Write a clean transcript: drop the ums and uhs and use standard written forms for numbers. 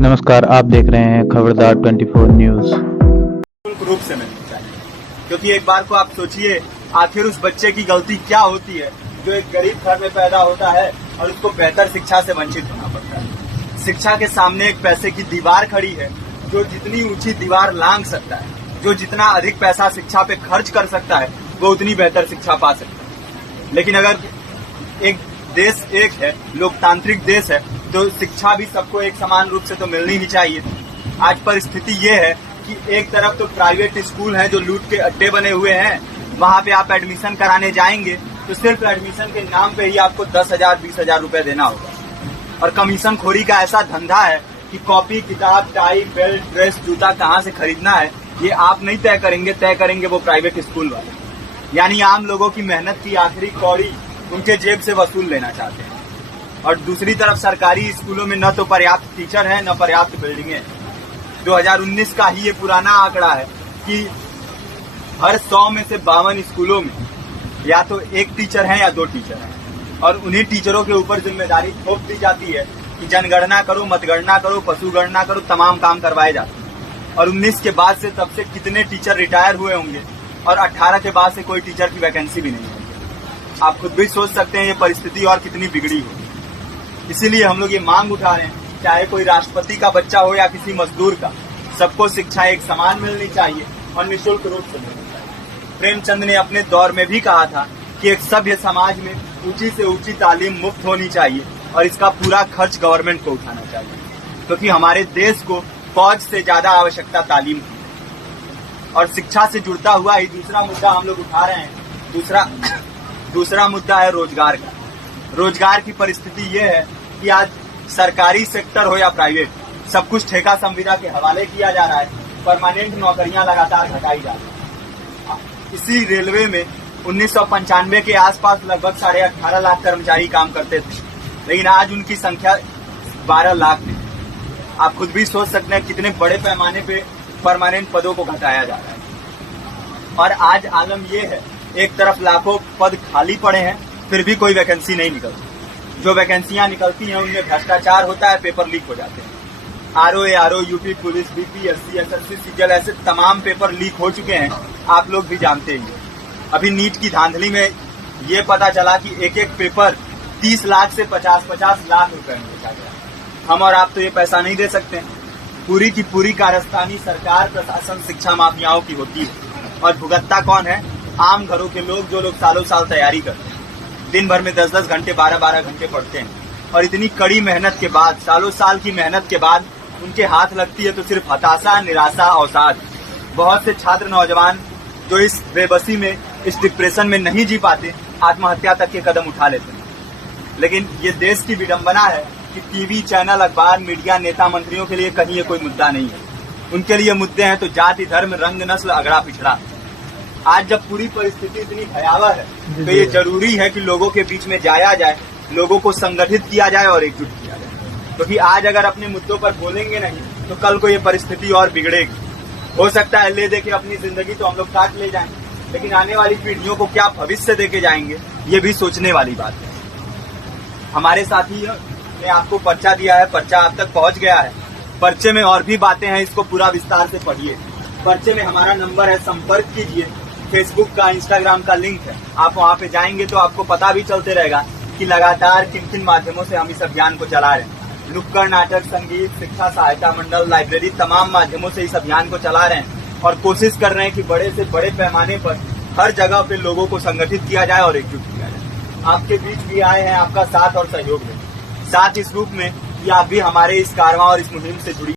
नमस्कार, आप देख रहे हैं खबरदार 24 न्यूज। रूप से मिलनी चाहिए, क्योंकि एक बार को आप सोचिए, आखिर उस बच्चे की गलती क्या होती है जो एक गरीब घर में पैदा होता है और उसको बेहतर शिक्षा से वंचित होना पड़ता है। शिक्षा के सामने एक पैसे की दीवार खड़ी है, जो जितनी ऊंची दीवार लांघ सकता है, जो जितना अधिक पैसा शिक्षा पे खर्च कर सकता है, वो उतनी बेहतर शिक्षा पा सकता है। लेकिन अगर एक देश एक है, लोकतांत्रिक देश है, तो शिक्षा भी सबको एक समान रूप से तो मिलनी ही चाहिए। आज परिस्थिति ये है कि एक तरफ तो प्राइवेट स्कूल हैं जो लूट के अड्डे बने हुए हैं, वहां पे आप एडमिशन कराने जाएंगे तो सिर्फ एडमिशन के नाम पे ही आपको 10,000 20,000 रुपए देना होगा। और कमीशन खोरी का ऐसा धंधा है कि कॉपी, किताब, टाई, बेल्ट, ड्रेस, जूता कहाँ से खरीदना है ये आप नहीं तय करेंगे वो प्राइवेट स्कूल वाले। यानी आम लोगों की मेहनत की आखिरी कौड़ी उनके जेब से वसूल लेना चाहते हैं। और दूसरी तरफ सरकारी स्कूलों में न तो पर्याप्त टीचर है, न पर्याप्त बिल्डिंगें हैं। 2019 का ही ये पुराना आंकड़ा है कि हर 100 में से 52 स्कूलों में या तो एक टीचर है या 2 टीचर हैं, और उन्हीं टीचरों के ऊपर जिम्मेदारी थोप दी जाती है कि जनगणना करो, मतगणना करो, पशु गणना करो, तमाम काम करवाए जाते हैं। और 19 के बाद से तब से कितने टीचर रिटायर हुए होंगे, और 18 के बाद से कोई टीचर की वैकेंसी भी नहीं होगी। आप खुद भी सोच सकते हैं ये परिस्थिति और कितनी बिगड़ी होगी। इसीलिए हम लोग ये मांग उठा रहे हैं, चाहे कोई राष्ट्रपति का बच्चा हो या किसी मजदूर का, सबको शिक्षा एक समान मिलनी चाहिए और निःशुल्क रूप से मिलनी चाहिए। प्रेमचंद ने अपने दौर में भी कहा था कि एक सभ्य समाज में ऊंची से ऊंची तालीम मुफ्त होनी चाहिए और इसका पूरा खर्च गवर्नमेंट को उठाना चाहिए, क्योंकि हमारे देश को फौज से ज्यादा आवश्यकता तालीम की है। और शिक्षा से जुड़ता हुआ ही दूसरा मुद्दा हम लोग उठा रहे हैं। दूसरा मुद्दा है रोजगार का। रोजगार की परिस्थिति ये है कि आज सरकारी सेक्टर हो या प्राइवेट, सब कुछ ठेका संविदा के हवाले किया जा रहा है। परमानेंट नौकरियां लगातार घटाई जा रही है। इसी रेलवे में 1995 के आसपास लगभग 18.5 लाख कर्मचारी काम करते थे, लेकिन आज उनकी संख्या 12 लाख है। आप खुद भी सोच सकते हैं कितने बड़े पैमाने पे परमानेंट पदों को घटाया जा रहा है। और आज आलम ये है, एक तरफ लाखों पद खाली पड़े हैं, फिर भी कोई वैकेंसी नहीं निकलती। जो वैकेंसियां निकलती हैं उनमें भ्रष्टाचार होता है, पेपर लीक हो जाते हैं। RO, UP police, BPSC, SSC, CGL, ऐसे तमाम पेपर लीक हो चुके हैं, आप लोग भी जानते ही। अभी नीट की धांधली में ये पता चला कि एक एक पेपर 30 लाख से 50-50 लाख रुपए में बेचा गया। हम और आप तो ये पैसा नहीं दे सकते। पूरी की पूरी कारस्तानी सरकार, प्रशासन, शिक्षा माफियाओं की होती है। और भुगतता कौन है? आम घरों के लोग, जो लोग सालों साल तैयारी करते हैं, दिन भर में 10-10 घंटे, 12-12 घंटे पढ़ते हैं। और इतनी कड़ी मेहनत के बाद, सालों साल की मेहनत के बाद उनके हाथ लगती है तो सिर्फ हताशा, निराशा, अवसाद। बहुत से छात्र नौजवान जो इस बेबसी में, इस डिप्रेशन में नहीं जी पाते, आत्महत्या तक के कदम उठा लेते हैं। लेकिन ये देश की विडंबना है कि टीवी चैनल, अखबार, मीडिया, नेता, मंत्रियों के लिए कहीं ये कोई मुद्दा नहीं है। उनके लिए मुद्दे हैं तो जाति, धर्म, रंग, नस्ल, अगड़ा पिछड़ा। आज जब पूरी परिस्थिति इतनी भयावह है तो ये जरूरी है कि लोगों के बीच में जाया जाए, लोगों को संगठित किया जाए और एकजुट किया जाए। क्योंकि आज अगर अपने मुद्दों पर बोलेंगे नहीं तो कल को ये परिस्थिति और बिगड़ेगी। हो सकता है ले दे के अपनी जिंदगी तो हम लोग काट ले जाएंगे, लेकिन आने वाली पीढ़ियों को क्या भविष्य दे के जाएंगे, ये भी सोचने वाली बात है। हमारे साथी ने आपको पर्चा दिया है, पर्चा आप तक पहुंच गया है। पर्चे में और भी बातें हैं, इसको पूरा विस्तार से पढ़िए। पर्चे में हमारा नंबर है, संपर्क कीजिए। फेसबुक का, इंस्टाग्राम का लिंक है, आप वहां पे जाएंगे तो आपको पता भी चलते रहेगा कि लगातार किन किन माध्यमों से हम इस अभियान को चला रहे हैं। नुक्कड़ नाटक, संगीत, शिक्षा सहायता मंडल, लाइब्रेरी, तमाम माध्यमों से इस अभियान को चला रहे हैं और कोशिश कर रहे हैं कि बड़े से बड़े पैमाने पर हर जगह पे लोगों को संगठित किया जाए और एकजुट किया जाए। आपके बीच भी आए हैं आपका साथ और सहयोग दें। साथ इस रूप में कि आप भी हमारे इस कारवां और इस मुहिम से जुड़ी